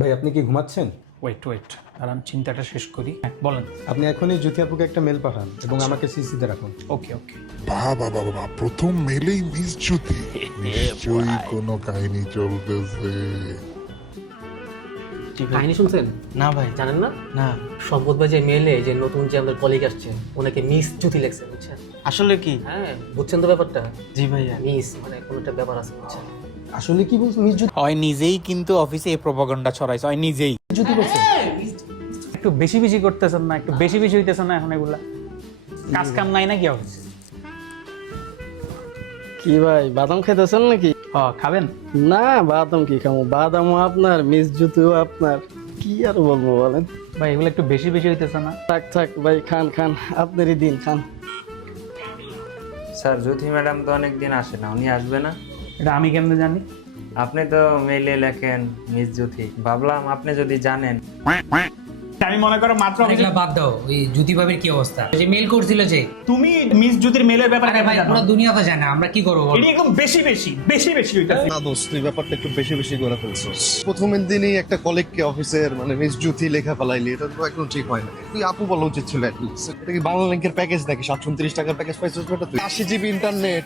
ভাই আপনি কি ঘুমাচ্ছেন? ওয়েট আরাম চিন্তাটা শেষ করি। বলেন। আপনি এখনই জ্যোতি আপুকে একটা মেল পাঠান এবং আমাকে সিসিতে রাখুন। ওকে বাবা প্রথম মেলেই মিস জ্যোতি, নিশ্চয়ই কোনো কাহিনী চলতেছে। কাহিনী শুনছেন? না ভাই, জানেন না? না। সম্পদ ভাই যে মেলে যে নতুন যে আমাদের কলিগ আসছে ওনাকে মিস জ্যোতি লেখছে, বুঝছেন? আসলে কি? হ্যাঁ, বুঝছেন তো ব্যাপারটা? জি ভাইয়া। মিস মানে কোনো একটা ব্যাপার আছে, বুঝছেন? আসলে কি বলছেন? মিস হয় নিজেই কিন্তু অফিসে এই প্রপাগান্ডা ছড়াইছে, হয় নিজেই। জ্যোতি বলছেন? একটু বেশি করতেছেন না? একটু বেশি হইতেছে না এখন এগুলা? কাজ কাম নাই নাকি অফিস? কি ভাই বাদাম খাইতেছেন নাকি? খাবেন? না বাদাম কি খামো, বাদামও আপনার, মিস জুতিও আপনার, কি আর বলবো বলেন। ভাই এগুলো একটু বেশি হইতেছে না? থাক ভাই, খান আপনারই দিন, খান। স্যার জ্যোতি ম্যাডাম তো অনেকদিন আসে না, উনি আসবে না? এটা আমি কেমনে জানি? আপনি তো মেইলে লেখেন মিস জ্যোতি, ভাবলাম আপনি যদি জানেন। আমি মনে করো মাত্র এগুলা বাদ দাও। ওই জ্যোতি ভাবির কি অবস্থা? যে মেল করছিল যে, তুমি মিস জ্যোতির মেলের ব্যাপারে আরে ভাই পুরো দুনিয়া তো জানে, আমরা কি করবো বলো? এটা একদম বেশি হইতেছে। না দোস্ত, তুই ব্যাপারটা একটু বেশি করে ফেলছিস। প্রথমের দিনই একটা কলিগকে অফিসের মানে মিস জ্যোতি লেখা ফেলাইলি, এটা তো একদম ঠিক হয় না। তুই আপু বলা উচিত ছিল অ্যাটলিস্ট। এটা কি বাংলা লিংকের প্যাকেজ নাকি? 730 টাকার প্যাকেজ পাইছিস বেটা তুই? 80 জিবি ইন্টারনেট,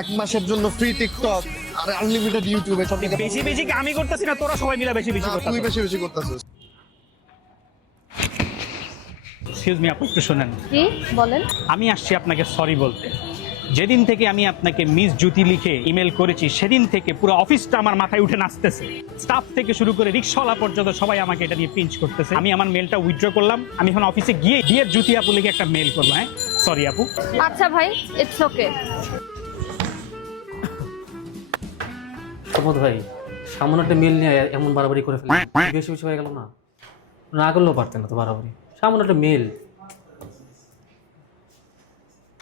1 মাসের জন্য ফ্রি টিকটক আর আনলিমিটেড ইউটিউবে সব থেকে বেশি কি আমি করতেছি না, তোরা সবাই মিলে বেশি তুই করতেছিস। বেশি করতেছিস। এক্সকিউজ মি আপু, একটু শুনেন। জি বলেন। আমি আসছি আপনাকে সরি বলতে। যেদিন থেকে আমি আপনাকে মিস জ্যোতি লিখে ইমেল করেছি সেদিন থেকে পুরো অফিসটা আমার মাথায় উঠে নাচতেছে। স্টাফ থেকে শুরু করে রিক্সাওয়ালা পর্যন্ত সবাই আমাকে এটা নিয়ে পিঞ্চ করতেছে। আমি আমার মেলটা উইথড্র করলাম। আমি এখন অফিসে গিয়ে জ্যোতি আপু লিখে একটা মেল করবো। হ্যাঁ সরি আপু। আচ্ছা ভাই, ইটস ওকে। সম্পদ ভাই সামান্য একটা মেল নিয়ে এমন বাড়াবাড়ি করে ফেলে বেশি হয়ে গেল না? না করলেও পারতেন না তো বাড়াবাড়ি, সামান্য একটা মেল।